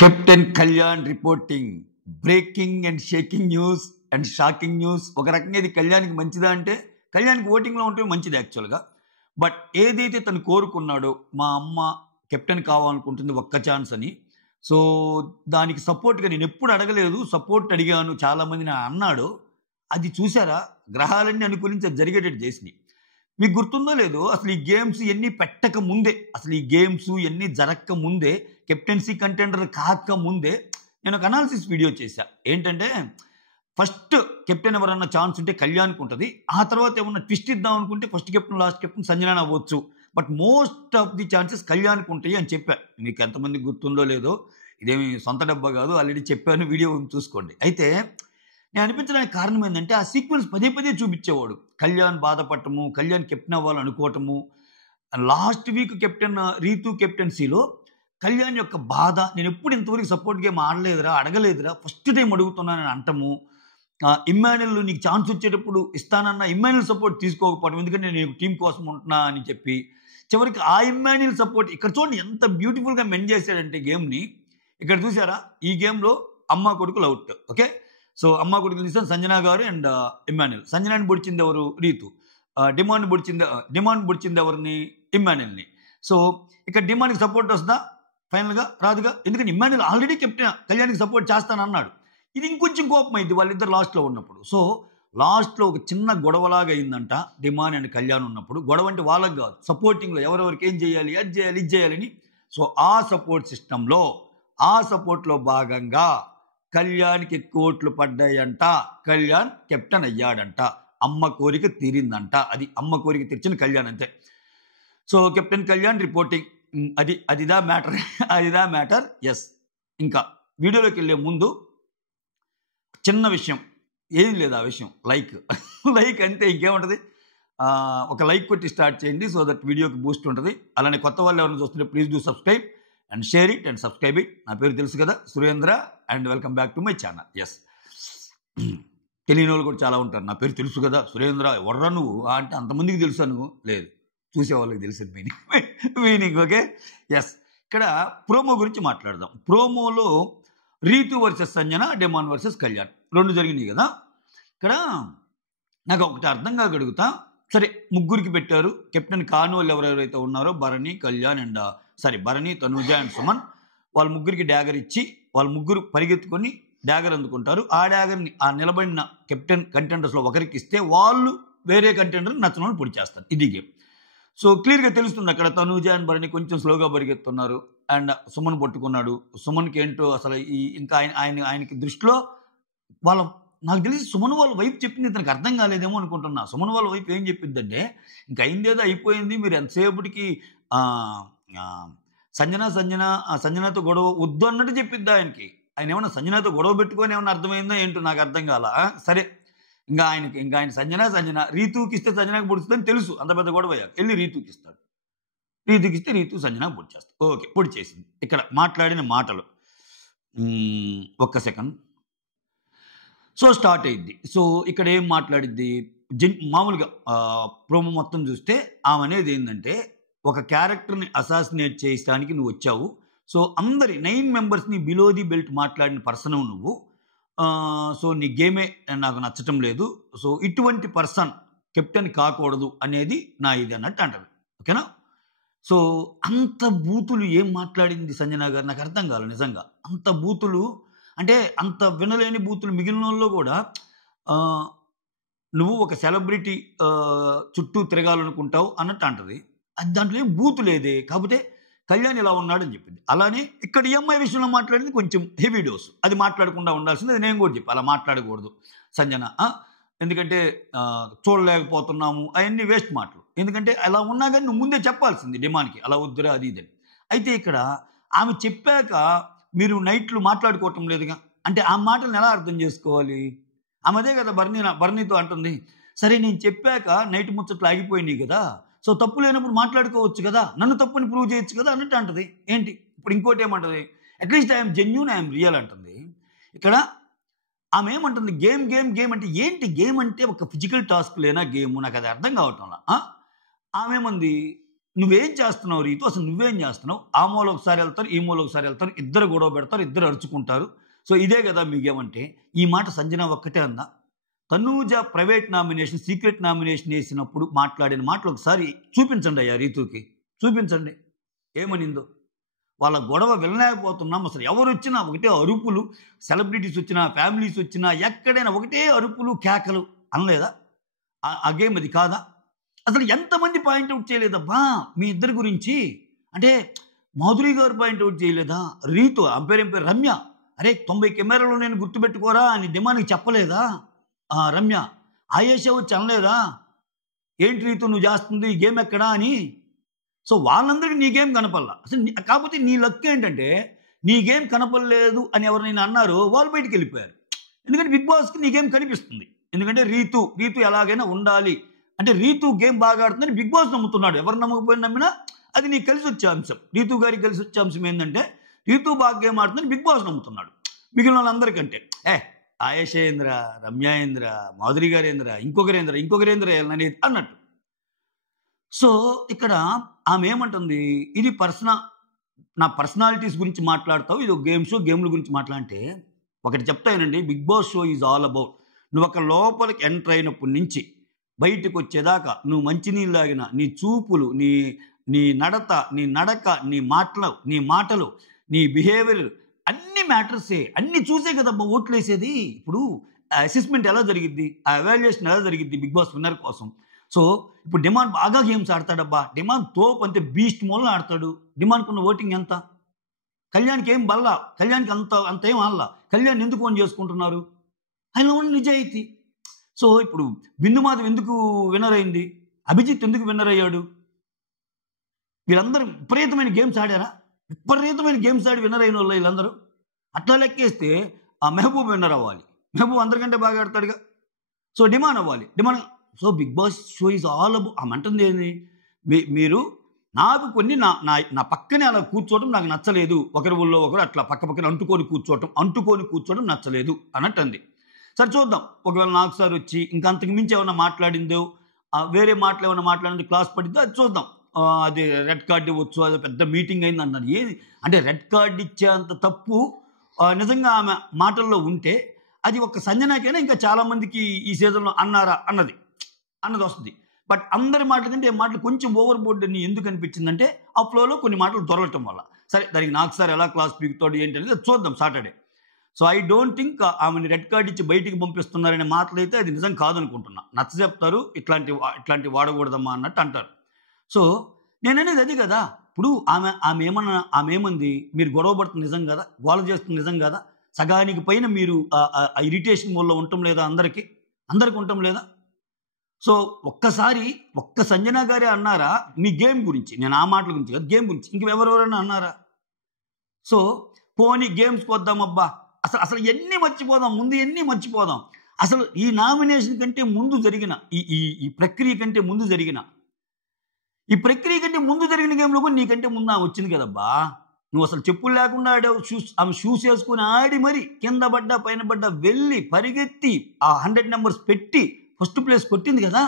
Captain Kalyan reporting breaking and shaking news and shocking news. ఒక రకంగా ఇది కళ్యాణ్కి మంచిదా అంటే కళ్యాణ్కి ఓటింగ్లో ఉంటే మంచిది యాక్చువల్గా. బట్ ఏదైతే తను కోరుకున్నాడో మా అమ్మ కెప్టెన్ కావాలనుకుంటుంది ఒక్క ఛాన్స్ అని, సో దానికి సపోర్ట్గా నేను ఎప్పుడు అడగలేదు, సపోర్ట్ అడిగాను చాలామంది నా అన్నాడు. అది చూసారా, గ్రహాలన్నీ అనుకూలించి అది జరిగేటట్టు చేసినాయి. మీకు గుర్తుందో లేదో, అసలు ఈ గేమ్స్ ఎన్ని పెట్టక ముందే, అసలు ఈ గేమ్స్ ఎన్ని జరగక ముందే, కెప్టెన్సీ కంటెండర్ కాక ముందే నేను ఒక అనాలిసిస్ వీడియో చేశా. ఏంటంటే ఫస్ట్ కెప్టెన్ ఎవరన్నా ఛాన్స్ ఉంటే కళ్యాణ్కి ఉంటుంది, ఆ తర్వాత ఏమన్నా ట్విస్ట్ ఇద్దాం అనుకుంటే first captain last captain Sanjana అవ్వచ్చు, but most of the chances కళ్యాణ్కి ఉంటాయి అని చెప్పా. మీకు ఎంతమంది గుర్తుందో లేదో, ఇదేమి సొంత డబ్బా కాదు, ఆల్రెడీ చెప్పాను, వీడియో చూసుకోండి. అయితే నేను అనిపించడానికి కారణం ఏంటంటే ఆ సీక్వెన్స్ పదే పదే చూపించేవాడు. కళ్యాణ్ బాధపడటము, కళ్యాణ్ కెప్టెన్ అవ్వాలనుకోవటము, లాస్ట్ వీక్ కెప్టెన్ రీతు కెప్టెన్సీలో కళ్యాణ్ యొక్క బాధ, నేను ఎప్పుడు ఇంతవరకు సపోర్ట్ గేమ్ ఆడలేదురా, అడగలేదురా, ఫస్ట్ టైం అడుగుతున్నానని అంటము. ఇమ్మాన్యుల్ నీకు ఛాన్స్ వచ్చేటప్పుడు ఇస్తానన్న ఇమ్మాన్యుల్ సపోర్ట్ తీసుకోకపోవడం, ఎందుకంటే నేను టీం కోసం ఉంటున్నా అని చెప్పి చివరికి ఆ ఇమ్మాన్యుల్ సపోర్ట్ ఇక్కడ చూడండి ఎంత బ్యూటిఫుల్గా మెన్ చేశాడంటే గేమ్ని. ఇక్కడ చూసారా, ఈ గేమ్లో అమ్మ కొడుకులు అవుట్. ఓకే, సో అమ్మ కొడుకులు తీసాను సంజన గారు అండ్ ఇమ్మాన్యుల్. సంజనాని పొడిచింది ఎవరు? రీతు. డిమాండ్ పొడిచింది ఎవరిని? ఇమ్మాన్యుల్ని. సో ఇక్కడ డిమాండ్కి సపోర్ట్ వస్తుందా? ఫైనల్గా రాదుగా, ఎందుకంటే ఇమ్మాన్యుల్ ఆల్రెడీ కెప్టెన్ కళ్యాణ్కి సపోర్ట్ చేస్తానన్నాడు. ఇది ఇంకొంచెం కోపం అయింది వాళ్ళిద్దరు లాస్ట్లో ఉన్నప్పుడు. సో లాస్ట్లో ఒక చిన్న గొడవలాగా అయిందంట డిమాండ్ అండ్ కళ్యాణ్ ఉన్నప్పుడు. గొడవ అంటే వాళ్ళకి కాదు, సపోర్టింగ్లో ఎవరెవరికి ఏం చేయాలి, అది చేయాలి, ఇది చేయాలని. సో ఆ సపోర్ట్ సిస్టంలో, ఆ సపోర్ట్లో భాగంగా కళ్యాణ్కి ఎక్కువ ఓట్లు పడ్డాయంట, కళ్యాణ్ కెప్టెన్ అయ్యాడంట, అమ్మ కోరిక తీరిందంట. అది అమ్మ కోరిక తీర్చిన కళ్యాణ్ అంతే. సో కెప్టెన్ కళ్యాణ్ రిపోర్టింగ్, అదిదా మ్యాటర్. ఎస్, ఇంకా వీడియోలోకి వెళ్ళే ముందు చిన్న విషయం, ఏం లేదు ఆ విషయం, లైక్ అంతే, ఇంకేముంటుంది. ఒక లైక్ కొట్టి స్టార్ట్ చేయండి, సో దట్ వీడియోకి బూస్ట్ ఉంటుంది. అలానే కొత్త వాళ్ళు ఎవరైనా చూస్తుంటే please do subscribe and share it and subscribe it. నా పేరు తెలుసు కదా, Surendra, and welcome back to my channel. Yes, తెలియని వాళ్ళు కూడా చాలా ఉంటారు. నా పేరు తెలుసు కదా సురేంద్ర, ఎవర్రా నువ్వు అంటే అంతమందికి తెలుసా నువ్వు? లేదు, చూసే వాళ్ళకి తెలిసింది మీనింగ్. Okay, yes. ఇక్కడ ప్రోమో గురించి మాట్లాడదాం. ప్రోమోలో Rithu versus Sanjana, demand versus Kalyan రెండు జరిగినాయి కదా. ఇక్కడ నాకు ఒకటి అర్థం కాక అడుగుతా. సరే, ముగ్గురికి పెట్టారు, కెప్టెన్ కాని వాళ్ళు ఎవరెవరైతే ఉన్నారో భరణి, కళ్యాణ్ అండ్ భరణి, తనుజ అండ్ సుమన్, వాళ్ళ ముగ్గురికి డ్యాగర్ ఇచ్చి వాళ్ళ ముగ్గురు పరిగెత్తుకొని డ్యాగర్ అందుకుంటారు. ఆ డ్యాగర్ని ఆ నిలబడిన కెప్టెన్ కంటెండర్స్లో ఒకరికి ఇస్తే వాళ్ళు వేరే కంటెండర్ని నచ్చిన వాళ్ళు పొడి చేస్తారు. ఇది గేమ్. సో క్లియర్గా తెలుస్తుంది అక్కడ తనుజ అండ్ భరణి కొంచెం స్లోగా పరిగెత్తున్నారు అండ్ సుమన్ పట్టుకున్నాడు. సుమన్కి ఏంటో అసలు ఇంకా ఆయనకి దృష్టిలో వాళ్ళ, నాకు తెలిసి సుమన్ వాళ్ళ వైపు చెప్పింది ఇతనికి అర్థం కాలేదేమో అనుకుంటున్నా. సుమన్ వాళ్ళ వైపు ఏం చెప్పిందంటే, ఇంకా అయిందేదో అయిపోయింది, మీరు ఎంతసేపటికి సంజనతో గొడవ వద్దు అన్నట్టు చెప్పిద్దా ఆయనకి. ఆయన ఏమన్నా సంజనతో గొడవ పెట్టుకొని ఏమన్నా అర్థమైందో ఏంటో నాకు అర్థం కాల. సరే, ఇంకా ఆయన సంజన రీతుకి ఇస్తే సంజనకు పొడుస్తుందని తెలుసు, అంత పెద్ద గొడవ అయ్యాక వెళ్ళి రీతుకి ఇస్తాడు. రీతుకి ఇస్తే రీతు సంజనకు పొడి చేస్తాడు. ఓకే, పొడి చేసింది. ఇక్కడ మాట్లాడిన మాటలు ఒక్క సెకండ్. సో స్టార్ట్ అయ్యిద్ది. సో ఇక్కడ ఏం మాట్లాడిద్ది, మామూలుగా ప్రోమో మొత్తం చూస్తే ఆమె అనేది ఏంటంటే, ఒక క్యారెక్టర్ని అసాసినేట్ చేయడానికి నువ్వు వచ్చావు, సో అందరి 9 మెంబర్స్ని బిలో ది బెల్ట్ మాట్లాడిన పర్సన్ నువ్వు, సో నీ గేమే నాకు నచ్చటం లేదు, సో ఇటువంటి పర్సన్ కెప్టెన్ కాకూడదు అనేది నా ఇది అన్నట్టు అంటది. ఓకేనా? సో అంత బూతులు ఏం మాట్లాడింది సంజన గారు నాకు అర్థం కాదు నిజంగా. అంత బూతులు అంటే అంత వినలేని బూతులు మిగిలిన వాళ్ళు కూడా. నువ్వు ఒక సెలబ్రిటీ చుట్టూ తిరగాలనుకుంటావు అన్నట్టు అంటది. అది దాంట్లో ఏం బూతు లేదే, కాకపోతే కళ్యాణ్ ఇలా ఉన్నాడని చెప్పింది. అలానే ఇక్కడ ఈఎంఐ విషయంలో మాట్లాడింది కొంచెం హెవీ డోస్, అది మాట్లాడకుండా ఉండాల్సింది. అది నేను కూడా చెప్పి అలా మాట్లాడకూడదు సంజన, ఎందుకంటే చూడలేకపోతున్నాము, అవన్నీ వేస్ట్ మాటలు. ఎందుకంటే అలా ఉన్నా కానీ నువ్వు ముందే చెప్పాల్సింది డిమాండ్కి, అలా వద్దురా అది ఇదని. అయితే ఇక్కడ ఆమె చెప్పాక మీరు నైట్లు మాట్లాడుకోవటం లేదుగా అంటే ఆ మాటలను ఎలా అర్థం చేసుకోవాలి? ఆమెదే కదా భరణితో అంటుంది, సరే నేను చెప్పాక నైట్ ముచ్చట్లు ఆగిపోయినాయి కదా, సో తప్పు లేనప్పుడు మాట్లాడుకోవచ్చు కదా, నన్ను తప్పుని ప్రూవ్ చేయొచ్చు కదా అన్నట్టు అంటది. ఏంటి ఇప్పుడు ఇంకోటి ఏమంటది, at least I'm genuine, I'm real అంటుంది. ఇక్కడ ఆమె ఏమంటుంది, గేమ్ అంటే ఏంటి? గేమ్ అంటే ఒక ఫిజికల్ టాస్క్ లేనా గేమ్? నాకు అది అర్థం కావటంలా. ఆమె ఏమంది, నువ్వేం చేస్తున్నావు రీతు, అసలు నువ్వేం చేస్తున్నావు? ఆ మూల ఒకసారి వెళ్తారు, ఈ మూల ఒకసారి వెళ్తారు, ఇద్దరు గొడవ పెడతారు, ఇద్దరు అరుచుకుంటారు. సో ఇదే కదా మీకేమంటే. ఈ మాట సంజన ఒక్కటే అందా? Tanuja private nomination, secret nomination వేసినప్పుడు మాట్లాడిన మాటలు ఒకసారి చూపించండి అయ్యా రీతుకి, చూపించండి ఏమనిందో. వాళ్ళ గొడవ వినలేకపోతున్నాం. అసలు ఎవరు వచ్చినా ఒకటే అరుపులు, సెలబ్రిటీస్ వచ్చినా, ఫ్యామిలీస్ వచ్చినా, ఎక్కడైనా ఒకటే అరుపులు, కేకలు అనలేదా? ఆ గేమ్ అది కాదా? అసలు ఎంతమంది పాయింట్అవుట్ చేయలేదబ్బా మీ ఇద్దరి గురించి? అంటే మాధురి గారు పాయింట్అవుట్ చేయలేదా? రీతు పేరు రమ్య, అరే 90 కెమెరాలు నేను గుర్తుపెట్టుకోరా అని డిమాండ్కి చెప్పలేదా? రమ్య ఆయేషా వచ్చి అనలేదా ఏంటి రీతు నువ్వు చేస్తుంది ఈ గేమ్ ఎక్కడా అని? సో వాళ్ళందరికీ నీ గేమ్ కనపల్లా. అసలు కాకపోతే నీ లక్ ఏంటంటే నీ గేమ్ కనపడలేదు అని ఎవరైనా అన్నారో వాళ్ళు బయటికి వెళ్ళిపోయారు. ఎందుకంటే బిగ్ బాస్కి నీ గేమ్ కనిపిస్తుంది. ఎందుకంటే రీతు ఎలాగైనా ఉండాలి అంటే రీతు గేమ్ బాగా ఆడుతుందని బిగ్ బాస్ నమ్ముతున్నాడు. ఎవరు నమ్మకపోయినా నమ్మినా అది నీకు కలిసి వచ్చే అంశం. రీతు గారికి కలిసి వచ్చే అంశం ఏంటంటే రీతు బాగా గేమ్ ఆడుతుందని బిగ్ బాస్ నమ్ముతున్నాడు మిగిలిన వాళ్ళందరికంటే. ఆయేషేంద్ర, రమ్యేంద్ర, మాధురి గారేంద్ర, ఇంకొకరేంద్ర అనేది అన్నట్టు. సో ఇక్కడ ఆమె ఏమంటుంది, ఇది నా పర్సనాలిటీస్ గురించి మాట్లాడతావు, ఇది ఒక గేమ్ల గురించి మాట్లాడితే ఒకటి చెప్తానండి. Bigg Boss show is all about నువ్వు ఒక లోపలికి ఎంటర్ అయినప్పటి నుంచి బయటకు వచ్చేదాకా నువ్వు మంచినీళ్ళు తాగిన నీ చూపులు, నీ నడత, నీ నడక, నీ మాటలు, నీ బిహేవియర్ అన్ని మ్యాటర్సే. అన్ని చూసే కదబ్బా ఓట్లు వేసేది. ఇప్పుడు అసెస్మెంట్ ఎలా జరిగిద్ది, ఆ ఎవాల్యుయేషన్ ఎలా జరిగిద్ది బిగ్ బాస్ విన్నర్ కోసం. సో ఇప్పుడు డిమాండ్ బాగా గేమ్స్ ఆడతాడబ్బా. డిమాండ్ తోపు అంతే, బీస్ట్ మూలన ఆడతాడు. డిమాండ్కి ఉన్న ఓటింగ్ ఎంత? కళ్యాణ్కి ఏం బల్లా, కళ్యాణ్కి అంత ఏం ఆల్లా. కళ్యాణ్ ఎందుకు ఓన్ చేసుకుంటున్నారు? ఆయన ఉన్న నిజాయితీ. సో ఇప్పుడు బిందు మాధవ్ ఎందుకు విన్నర్ అయింది, అభిజిత్ ఎందుకు విన్నర్ అయ్యాడు? వీళ్ళందరూ విపరీతమైన గేమ్స్ ఆడారా? విపరీతమైన గేమ్స్ ఆడి విన్నర్ అయిన వాళ్ళు వీళ్ళందరూ. అట్లా లెక్కేస్తే ఆ మెహబూబ్ విన్నర్ అవ్వాలి. మెహబూబ్ అందరికంటే బాగా ఆడతాడుగా. సో డిమాండ్ అవ్వాలి. So Bigg Boss show is all about. ఆమంటుంది ఏంది, మీరు నాకు కొన్ని నా పక్కనే అలా కూర్చోవడం నాకు నచ్చలేదు. ఒకరి ఊళ్ళో ఒకరు అట్లా పక్కన అంటుకొని కూర్చోవడం నచ్చలేదు అన్నట్టు అంది. సరే చూద్దాం, ఒకవేళ నాకు సార్ వచ్చి ఇంకా అంతకు మించి ఏమైనా మాట్లాడిందో, వేరే మాటలు ఏమైనా మాట్లాడిందో, క్లాస్ పడిందో అది చూద్దాం. అది రెడ్ కార్డు ఇవ్వచ్చు, అది పెద్ద మీటింగ్ అయింది అన్నది. ఏది అంటే రెడ్ కార్డు ఇచ్చేంత తప్పు నిజంగా ఆమె మాటల్లో ఉంటే అది ఒక సంజనాకైనా ఇంకా చాలామందికి ఈ సీజన్లో అన్నది వస్తుంది. బట్ అందరి మాటల కంటే మాటలు కొంచెం ఓవర్ బోర్డ్ అని ఎందుకు అనిపించిందంటే ఆ ఫ్లోలో కొన్ని మాటలు దొరకటం వల్ల. సరే దానికి నాకు సార్ ఎలా క్లాస్ పీకుతాడు ఏంటి అనేది చూద్దాం Saturday. So I don't think ఆమెని రెడ్ కార్డు ఇచ్చి బయటికి పంపిస్తున్నారనే మాటలు అయితే అది నిజం కాదనుకుంటున్నా. నచ్చ చెప్తారు, ఇట్లాంటి వాడకూడదమ్మా అన్నట్టు అంటారు. సో నేననేది అది కదా. ఇప్పుడు ఆమె ఏమంది, మీరు గొడవ పడుతుంది నిజం కదా, గోల చేస్తుంది నిజం కదా, సగానికి పైన మీరు ఇరిటేషన్ మూల్లో ఉండటం లేదా, అందరికి ఉండటం లేదా? సో ఒక్క సంజన గారే అన్నారా మీ గేమ్ గురించి? నేను ఆ మాటల గురించి కదా, గేమ్ గురించి ఇంకెవరెవరైనా అన్నారా? సో పోనీ గేమ్స్కి వద్దామబ్బా, అసలు ఎన్ని మర్చిపోదాం, ముందు ఎన్ని మర్చిపోదాం. అసలు ఈ నామినేషన్ కంటే ముందు జరిగిన ఈ ప్రక్రియ కంటే ముందు జరిగిన గేమ్లో కూడా నీకంటే ముందు ఆమె వచ్చింది కదబ్బా. నువ్వు అసలు చెప్పులు లేకుండా ఆడావు, ఆమె షూస్ వేసుకుని ఆడి మరి కింద పడ్డా పైన పడ్డా వెళ్ళి పరిగెత్తి ఆ 100 నెంబర్స్ పెట్టి ఫస్ట్ ప్లేస్ కొట్టింది కదా.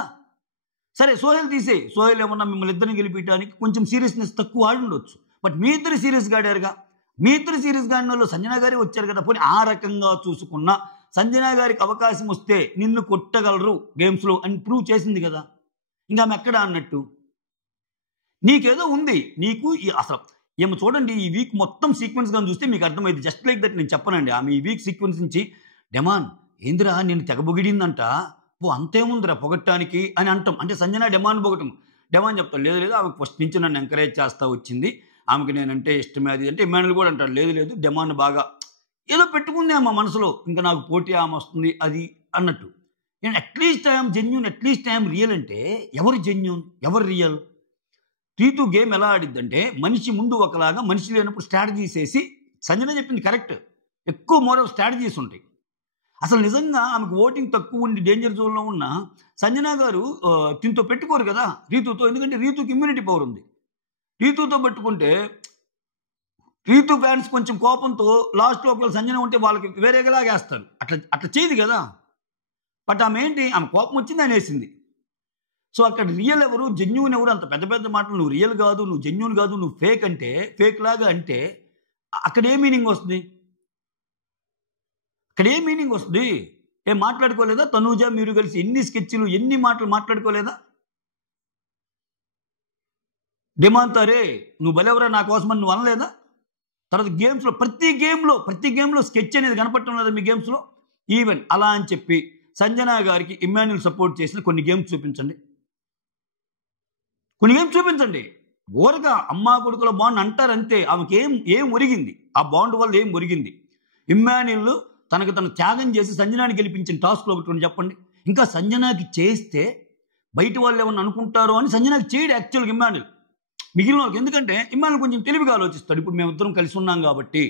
సరే సోహెల్ ఏమన్నా మిమ్మల్ని ఇద్దరిని గెలిపించడానికి కొంచెం సీరియస్నెస్ తక్కువ ఆడి ఉండొచ్చు. బట్ మీ ఇద్దరు సీరియస్గా ఆడారుగా. మీ ఇద్దరు సీరియస్గా ఆడిన వాళ్ళు సంజన గారే వచ్చారు కదా. పోనీ ఆ రకంగా చూసుకున్నా సంజన గారికి అవకాశం వస్తే నిన్ను కొట్టగలరు గేమ్స్లో అని ప్రూవ్ చేసింది కదా. ఇంకా ఆమె ఎక్కడ అన్నట్టు నీకేదో ఉంది. నీకు అసలు ఏమో చూడండి, ఈ వీక్ మొత్తం సీక్వెన్స్గా చూస్తే మీకు అర్థమైంది. జస్ట్ లైక్ దట్ నేను చెప్పనండి. ఆమె ఈ వీక్ సీక్వెన్స్ నుంచి డెమాన్ ఏందిరా నేను తెగబొగిడిందంట, అంతేముందిరా పొగట్టానికి అని అంటాం. అంటే సంజన డెమాన్ పొగటం. డెమాన్ చెప్తాడు, లేదు ఆమెకు ఫస్ట్ నుంచి నన్ను ఎంకరేజ్ చేస్తూ వచ్చింది, ఆమెకి నేనంటే ఇష్టమే అది అంటే. ఇమానుయల్ కూడా అంటాడు, లేదు డెమాన్ బాగా ఏదో పెట్టుకుంది ఆమె మనసులో, ఇంకా నాకు పోటీ ఆమె వస్తుంది అది అన్నట్టు. నేను at least I'm genuine, at least I'm real అంటే ఎవరు జెన్యూన్, ఎవరు రియల్? రీతు గేమ్ ఎలా ఆడిద్దంటే మనిషి ముందు ఒకలాగా, మనిషి లేనప్పుడు స్ట్రాటజీస్ వేసి. సంజన చెప్పింది కరెక్ట్, ఎక్కువ మోరల్ స్ట్రాటజీస్ ఉంటాయి. అసలు నిజంగా ఆమెకు ఓటింగ్ తక్కువ ఉండి డేంజర్ జోన్లో ఉన్న సంజన గారు దీంతో పెట్టుకోరు కదా రీతుతో. ఎందుకంటే రీతుకి ఇమ్యూనిటీ పవర్ ఉంది. రీతుతో పెట్టుకుంటే రీతు ఫ్యాన్స్ కొంచెం కోపంతో లాస్ట్లో ఒకవేళ సంజన ఉంటే వాళ్ళకి వేరేలాగా వేస్తారు. అట్లా చేయదు కదా. బట్ ఆమె ఏంటి, ఆమె కోపం వచ్చింది అనేసింది. సో అక్కడ రియల్ ఎవరు, జెన్యూన్ ఎవరు, అంత పెద్ద పెద్ద మాటలు నువ్వు రియల్ కాదు, నువ్వు జెన్యూన్ కాదు, నువ్వు ఫేక్ అంటే, ఫేక్ లాగా అంటే అక్కడ ఏ మీనింగ్ వస్తుంది? అక్కడ ఏ మీనింగ్ వస్తుంది? ఏం మాట్లాడుకోలేదా తనూజ మీరు కలిసి? ఎన్ని స్కెచ్లు, ఎన్ని మాటలు మాట్లాడుకోలేదా? డిమాంతారే నువ్వు బలెవరా నా కోసమని నువ్వు అనలేదా? తర్వాత గేమ్స్లో ప్రతి గేమ్లో స్కెచ్ అనేది కనపడటం లేదా మీ గేమ్స్లో? ఈవెన్ అలా అని చెప్పి సంజన గారికి ఇమ్మాన్యుల్ సపోర్ట్ చేసిన కొన్ని గేమ్స్ చూపించండి. కొన్ని గేమ్స్ చూపించండి. ఊరగా అమ్మా కొడుకుల బాండ్ అంటారు అంతే. ఆమెకి ఏం ఒరిగింది? ఆ బాండ్ వల్ల ఏం ఒరిగింది? ఇమ్మాన్యుల్ తనకు తను త్యాగం చేసి సంజనాని గెలిపించిన టాస్క్లో ఒకటి చెప్పండి. ఇంకా సంజనాకి చేస్తే బయట వాళ్ళు ఏమన్నా అనుకుంటారో అని సంజనాకి చేయడు యాక్చువల్గా ఇమ్మాన్యుల్. మిగిలిన వాళ్ళకి, ఎందుకంటే ఇమ్మాన్యుల్ కొంచెం తెలివిగా ఆలోచిస్తాడు. ఇప్పుడు మేమిద్దరం కలిసి ఉన్నాం కాబట్టి,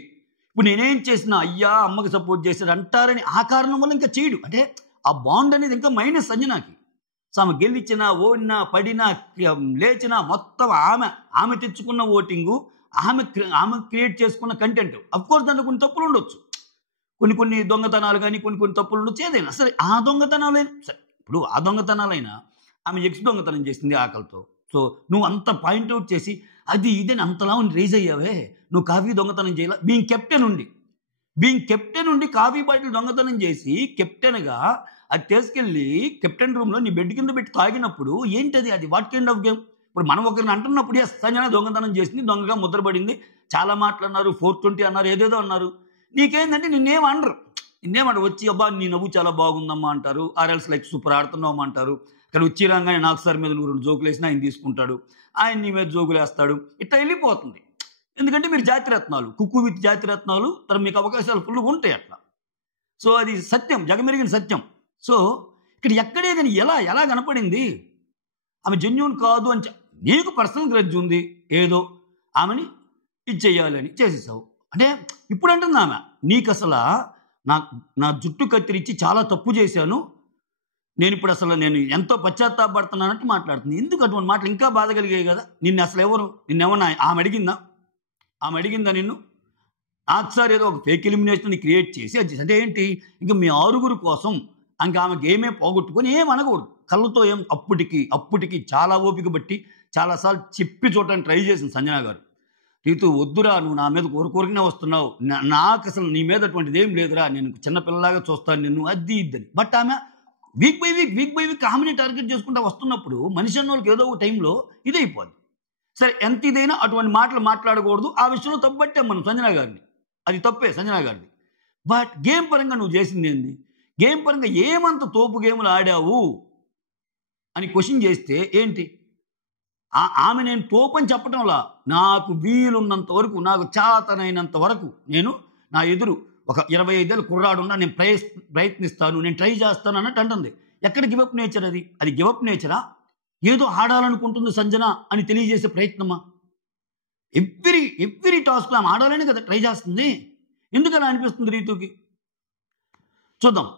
ఇప్పుడు నేనేం చేసినా అయ్యా అమ్మకి సపోర్ట్ చేశాడు అంటారని ఆ కారణం వల్ల ఇంకా చేయడు. అంటే ఆ బాండ్ అనేది ఇంకా మైనస్ సంజనాకి. సో ఆమె గెలిచినా, ఓడినా, పడినా, లేచినా మొత్తం ఆమె తెచ్చుకున్న ఓటింగు, ఆమె క్రియేట్ చేసుకున్న కంటెంట్. అఫ్కోర్స్ దాంట్లో కొన్ని తప్పులు ఉండొచ్చు, కొన్ని దొంగతనాలు కానీ కొన్ని తప్పులు ఉండొచ్చు. ఏదైనా సరే ఆ దొంగతనాలైనా సరే, ఇప్పుడు ఆ దొంగతనాలైనా ఆమె ఎక్స్ దొంగతనం చేసింది ఆకలితో. సో నువ్వు అంత పాయింట్అవుట్ చేసి అది ఇదని అంతలా రేజ్ అయ్యావే, నువ్వు కాఫీ దొంగతనం చేయాల? బీయింగ్ కెప్టెన్ ఉండి కాఫీ బాటిల్ దొంగతనం చేసి కెప్టెన్గా అది తీసుకెళ్ళి కెప్టెన్ రూమ్లో నీ బెడ్ కింద పెట్టి తాగినప్పుడు ఏంటది? అది వాట్ కైండ్ ఆఫ్ గేమ్? ఇప్పుడు మనం ఒకరిని అంటున్నప్పుడు సంజన దొంగతనం చేసింది, దొంగగా ముద్రపడింది, చాలా మాటలు అన్నారు, 420 అన్నారు, ఏదేదో అన్నారు. నీకేందంటే నిన్నేమంటారు వచ్చి అబ్బా నీ నవ్వు చాలా బాగుందమ్మా అంటారు, ఆర్ఎల్స్ లైక్ సూపర్ ఆడుతున్నావు అంటారు. ఇక్కడ వచ్చి రాగానే నాకు సార్ మీద నువ్వు 2 జోకులు వేసినా ఆయన తీసుకుంటాడు, ఆయన నీ మీద జోకులు వేస్తాడు, ఇట్లా వెళ్ళిపోతుంది. ఎందుకంటే మీరు జాతిరత్నాలు, కుక్కు విత్ జాతిరత్నాలు, తర్వాత మీకు అవకాశాలు ఫుల్ ఉంటాయి అట్లా. సో అది సత్యం, జగమెరిగిన సత్యం. సో ఇక్కడ ఎక్కడే కానీ ఎలా కనపడింది? ఆమె జెన్యూన్ కాదు అని నీకు పర్సనల్ గ్రడ్జ్ ఉంది, ఏదో ఆమెని ఇది చెయ్యాలని చేసేసావు. అంటే ఇప్పుడు అంటుంది ఆమె, నీకు అసలు నా జుట్టు కత్తిరించి చాలా తప్పు చేశాను, నేను ఇప్పుడు అసలు నేను ఎంతో పశ్చాత్తాపడుతున్నానంటే మాట్లాడుతుంది. ఎందుకు అటువంటి మాటలు ఇంకా బాధ కలిగాయి కదా? నిన్నెవరన్నా ఆమె అడిగిందా నిన్ను? ఒకసారి ఏదో ఒక ఫేక్ ఎలిమినేషన్ క్రియేట్ చేసి అది అంటే ఏంటి, ఇంకా మీ 6 కోసం ఇంకా ఆమె గేమే పోగొట్టుకొని ఏం అనకూడదు. కళ్ళతో అప్పటికి చాలా ఓపిక బట్టి చాలాసార్లు చెప్పి చూడటానికి ట్రై చేసింది సంజన గారు. రీతు వద్దురా, నువ్వు నా మీద కోరికనే వస్తున్నావు, నాకు అసలు నీ మీద అటువంటిది ఏం లేదురా, నేను చిన్నపిల్లలాగా చూస్తాను నిన్ను, అది ఇద్దని. బట్ ఆమె వీక్ బై వీక్ ఆమెని టార్గెట్ చేసుకుంటూ వస్తున్నప్పుడు మనిషి అన్న వాళ్ళకి ఏదో ఒక టైంలో ఇదైపోద్ది. సరే ఎంత ఇదైనా అటువంటి మాటలు మాట్లాడకూడదు. ఆ విషయంలో తప్పట్టే మనం సంజన గారిని, అది తప్పే సంజన గారిని. బట్ గేమ్ పరంగా నువ్వు చేసింది ఏంది? గేమ్ పరంగా ఏమంత తోపు గేములు ఆడావు అని క్వశ్చన్ చేస్తే ఏంటి? ఆమె నేను తోపు అని చెప్పడంలా, నాకు వీలున్నంత వరకు, నాకు చేతనైనంత వరకు నేను నా ఎదురు ఒక 25 ఏళ్ళ కుర్రాడున్నా నేను ప్రయత్నిస్తాను, నేను ట్రై చేస్తాను అన్నట్టు అంటుంది. ఎక్కడ గివప్ నేచర్? అది గివప్ నేచరా? ఏదో ఆడాలనుకుంటుంది సంజన అని తెలియజేసే ప్రయత్నమా? ఎవ్రీ టాస్క్లో ఆమె ఆడాలని కదా ట్రై చేస్తుంది. ఎందుకలా అనిపిస్తుంది రీతుకి? చూద్దాం,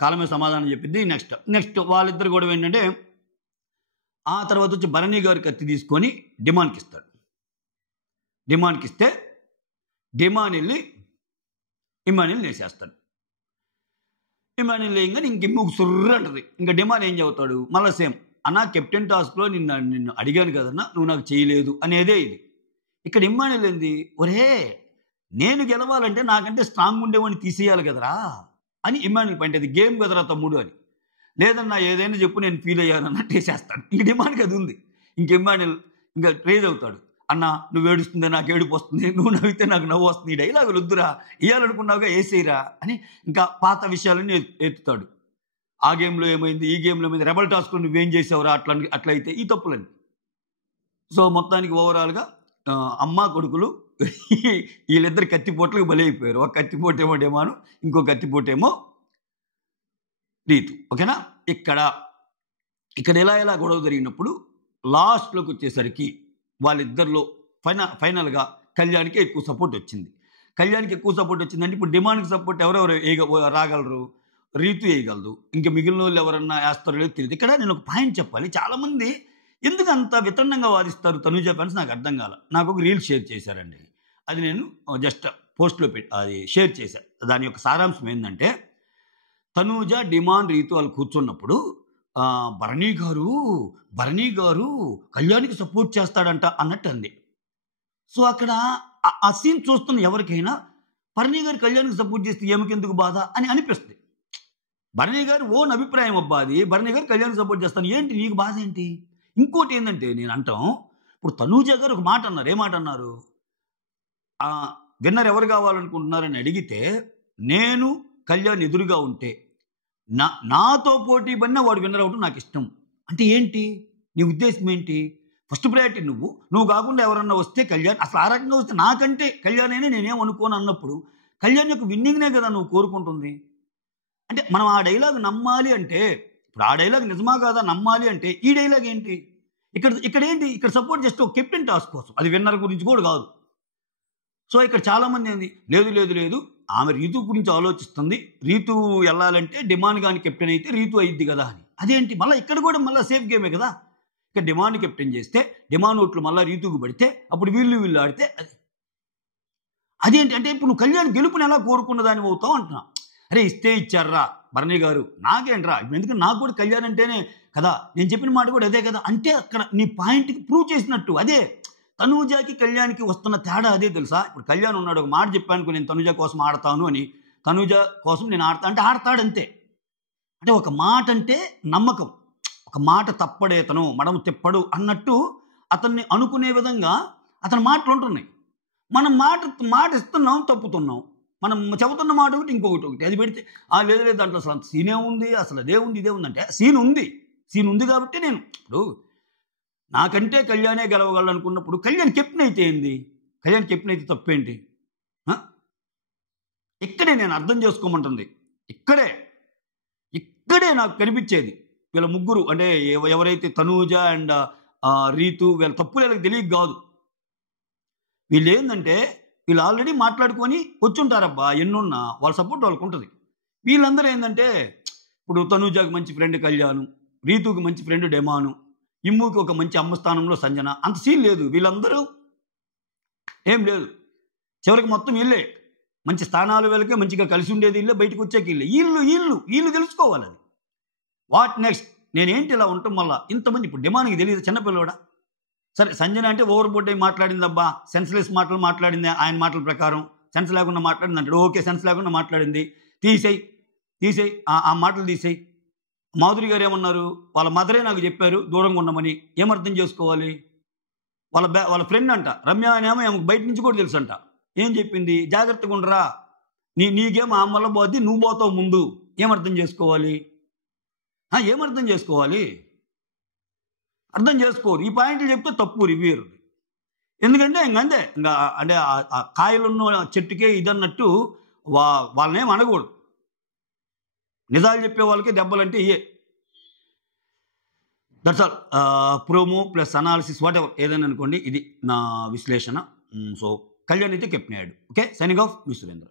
కాలమే సమాధానం చెప్పింది. నెక్స్ట్ వాళ్ళిద్దరు గొడవ ఏంటంటే, ఆ తర్వాత వచ్చి భరణి గారు కత్తి తీసుకొని డిమాండ్కి ఇస్తాడు. డిమాండ్కి ఇస్తే డిమాండ్ వెళ్ళి ఇమ్మాన్యుల్ వేసేస్తాడు. ఇమ్మాన్యుల్ వేయగానే ఇంక ఇమ్ముకు సుర్రు అంటది. ఇంకా డిమాండ్ ఏం చెబుతాడు? మళ్ళీ సేమ్, అన్నా కెప్టెన్ టాస్క్లో నిన్ను అడిగాను కదన్నా, నువ్వు నాకు చేయలేదు అనేదే ఇది. ఇక్కడ ఇమ్మాన్యుల్ ఏంది, ఒరే నేను గెలవాలంటే నాకంటే స్ట్రాంగ్ ఉండేవాడిని తీసేయాలి కదరా అని ఇమ్మాన్యుల్ పాయింట్. అది గేమ్ కదరా తమ్ముడు అని. లేదన్నా ఏదైనా చెప్పు నేను ఫీల్ అయ్యాను అన్నట్టు వేసేస్తాడు. ఇంక డిమాండ్కి అది ఉంది. ఇంక ఇమ్మాన్యుల్ ఇంకా రేజ్ అవుతాడు, అన్నా నువ్వు ఏడుస్తుందే నాకు ఏడుపు వస్తుంది, నువ్వు నవ్వితే నాకు నవ్వు వస్తుంది, ఈ డైలాగులు వద్దురా, వేయాలనుకున్నావుగా వేసేయరా అని ఇంకా పాత విషయాలని ఎత్తుతాడు. ఆ గేమ్లో ఏమైంది, ఈ గేమ్లో ఏమైంది, రెబల్ టాస్క్లో నువ్వేం చేసావురా, అట్లయితే ఈ తప్పులని. సో మొత్తానికి ఓవరాల్గా అమ్మ కొడుకులు వీళ్ళిద్దరు కత్తిపోట్లకు బలైపోయారు. ఒక కత్తిపోటేమో డెమాను, ఇంకో కత్తిపోటేమో రీతు. ఓకేనా? ఇక్కడ ఎలా గొడవ జరిగినప్పుడు లాస్ట్లోకి వచ్చేసరికి వాళ్ళిద్దరిలో ఫైనల్గా కళ్యాణ్కి ఎక్కువ సపోర్ట్ వచ్చింది. అంటే ఇప్పుడు డిమాండ్కి సపోర్ట్ ఎవరెవరు రాగలరు? రీతు వేయగలదు, ఇంకా మిగిలిన వాళ్ళు ఎవరన్నా వేస్తారో లేదో తెలియదు. ఇక్కడ నేను ఒక పాయింట్ చెప్పాలి. చాలామంది ఎందుకు అంత వితండంగా వాదిస్తారు తనూజ ఫ్యాన్స్ నాకు అర్థం కాల. నాకు ఒక రీల్ షేర్ చేశారండి, అది నేను జస్ట్ పోస్ట్లో అది షేర్ చేశాను. దాని యొక్క సారాంశం ఏంటంటే, తనూజ, డిమాండ్, రీతు వాళ్ళు కూర్చున్నప్పుడు భరణి గారు భరణి గారు కళ్యాణ్కి సపోర్ట్ చేస్తాడంట అన్నట్టు అంది. సో అక్కడ ఆ సీన్ చూస్తున్న ఎవరికైనా భరణి గారు కళ్యాణ్కి సపోర్ట్ చేస్తే ఏమికెందుకు బాధ అని అనిపిస్తుంది. భరణి గారు ఓన్ అభిప్రాయం అబ్బా అది. భరణి గారు కళ్యాణ్కి సపోర్ట్ చేస్తాను, ఏంటి నీకు బాధ ఏంటి? ఇంకోటి ఏంటంటే నేను అంటాం, ఇప్పుడు తనూజ గారు ఒక మాట అన్నారు. ఏ మాట అన్నారు? విన్నర్ ఎవరు కావాలనుకుంటున్నారని అడిగితే, నేను కళ్యాణ్ ఎదురుగా ఉంటే నాతో పోటీ పడినా వాడు విన్నర్ అవడం నాకు ఇష్టం. అంటే ఏంటి నీ ఉద్దేశం ఏంటి? ఫస్ట్ ప్రయారిటీ నువ్వు కాకుండా ఎవరన్నా వస్తే కళ్యాణ్, అసలు ఆ రకంగా వస్తే నాకంటే కళ్యాణ్ అయినా నేనేం అనుకోను అన్నప్పుడు కళ్యాణ్ యొక్క విన్నింగ్నే కదా నువ్వు కోరుకుంటుంది. అంటే మనం ఆ డైలాగ్ నమ్మాలి అంటే, ఇప్పుడు ఆ డైలాగ్ నిజమా కాదా నమ్మాలి అంటే ఈ డైలాగ్ ఏంటి? ఇక్కడ ఏంటి? ఇక్కడ సపోర్ట్ జస్ట్ ఒక కెప్టెన్ టాస్క్ కోసం, అది విన్నర్ గురించి కూడా కాదు. సో ఇక్కడ చాలామంది ఏంది, లేదు లేదు లేదు ఆమె రీతు గురించి ఆలోచిస్తుంది, రీతు వెళ్ళాలంటే డిమాండ్ కానీ కెప్టెన్ అయితే రీతు అయ్యిద్ది కదా అని. అదేంటి మళ్ళీ ఇక్కడ కూడా మళ్ళీ సేఫ్ గేమే కదా. ఇక్కడ డిమాండ్ కెప్టెన్ చేస్తే డిమాండ్ ఓట్లు మళ్ళీ రీతుకు పడితే అప్పుడు వీళ్ళు ఆడితే అదేంటి అంటే ఇప్పుడు నువ్వు కళ్యాణ్ గెలుపుని ఎలా కోరుకున్న దాన్ని అవుతావు అంటున్నా. అరే ఇస్తే ఇచ్చారా భరణి గారు, నాకేంట్రా, ఎందుకంటే నాకు కూడా కళ్యాణ్ అంటేనే కదా, నేను చెప్పిన మాట కూడా అదే కదా. అంటే అక్కడ నీ పాయింట్కి ప్రూవ్ చేసినట్టు. అదే తనూజాకి కళ్యాణ్కి వస్తున్న తేడా అదే తెలుసా. ఇప్పుడు కళ్యాణ్ ఉన్నాడు, ఒక మాట చెప్పాను నేను తనూజ కోసం ఆడతాను అని, తనూజ కోసం నేను ఆడతా అంటే ఆడతాడంతే. అంటే ఒక మాట అంటే నమ్మకం, ఒక మాట తప్పడేతను మడము తిప్పడు అన్నట్టు అతన్ని అనుకునే విధంగా అతని మాటలు ఉంటున్నాయి. మనం మాట ఇస్తున్నాం, తప్పుతున్నాం. మనం చెబుతున్న మాట ఒకటి, ఇంకొకటి అది పెడితే లేదు లేదు దాంట్లో అసలు అంత సీనే ఉంది, అసలు అదే ఉంది ఇదే ఉంది అంటే సీన్ ఉంది కాబట్టి నేను ఇప్పుడు నాకంటే కళ్యాణే గెలవగలను అనుకున్నప్పుడు కళ్యాణ్ కెప్టెన్ అయితే ఏంది? కళ్యాణ్ కెప్టెన్ అయితే తప్పేంటి? ఇక్కడే నేను అర్థం చేసుకోమంటుంది. ఇక్కడే నాకు కనిపించేది వీళ్ళ ముగ్గురు అంటే ఎవరైతే తనూజ అండ్ రీతు వీళ్ళ తప్పులు వీళ్ళకి తెలియక కాదు. వీళ్ళు ఏంటంటే వీళ్ళు ఆల్రెడీ మాట్లాడుకొని వచ్చుంటారబ్బా, ఎన్నున్నా వాళ్ళ సపోర్ట్ వాళ్ళకు ఉంటుంది. వీళ్ళందరూ ఏంటంటే ఇప్పుడు తనూజాకి మంచి ఫ్రెండ్ కళ్యాణ్, రీతుకి మంచి ఫ్రెండ్ డెమాను, ఇమ్ముకి ఒక మంచి అమ్మ స్థానంలో సంజన, అంత సీన్ లేదు. వీళ్ళందరూ ఏం లేదు, చివరికి మొత్తం వీళ్ళే మంచి స్థానాలు వీళ్ళకే, మంచిగా కలిసి ఉండేది వీళ్ళే, బయటకు వచ్చాక వీళ్ళు తెలుసుకోవాలి అది. వాట్ నెక్స్ట్ నేనేంటి ఇలా ఉంటాం మళ్ళా ఇంతమంది. ఇప్పుడు డిమాండ్కి తెలియదు చిన్నపిల్లవాడా? సరే సంజన అంటే ఓవర్ బోర్డ్ అయి మాట్లాడిందబ్బా, సెన్స్లెస్ మాటలు మాట్లాడింది, ఆయన మాటల ప్రకారం సెన్స్ లేకుండా మాట్లాడింది అంటాడు. ఓకే సెన్స్ లేకుండా మాట్లాడింది, తీసేయి ఆ మాటలు తీసేయి. మాధురి గారు ఏమన్నారు? వాళ్ళ మదరే నాకు చెప్పారు దూరంగా ఉండమని. ఏమర్థం చేసుకోవాలి? వాళ్ళ ఫ్రెండ్ అంట రమ్య అనేమో ఆమెకు బయట నుంచి కూడా తెలుసు అంట. ఏం చెప్పింది? జాగ్రత్తగా ఉండరా, నీకేమో ఆ వల్ల పోద్ది, నువ్వు పోతావు ముందు. ఏమర్థం చేసుకోవాలి? అర్థం చేసుకోరు. ఈ పాయింట్లు చెప్తే తప్పు రివ్యూర్. ఎందుకంటే ఇంకంతే, అంటే ఆ కాయలున్న చెట్టుకే ఇదన్నట్టు వాళ్ళనేం అనకూడదు. నిజాలు చెప్పే వాళ్ళకి దెబ్బలంటే ఇయే. That's all. Promo plus analysis whatever ఏదైనా అనుకోండి, ఇది నా విశ్లేషణ. సో కళ్యాణ్ అయితే కెప్టెన్ అయ్యాడు. ఓకే, సైనింగ్ ఆఫ్ మీ సురేంద్ర.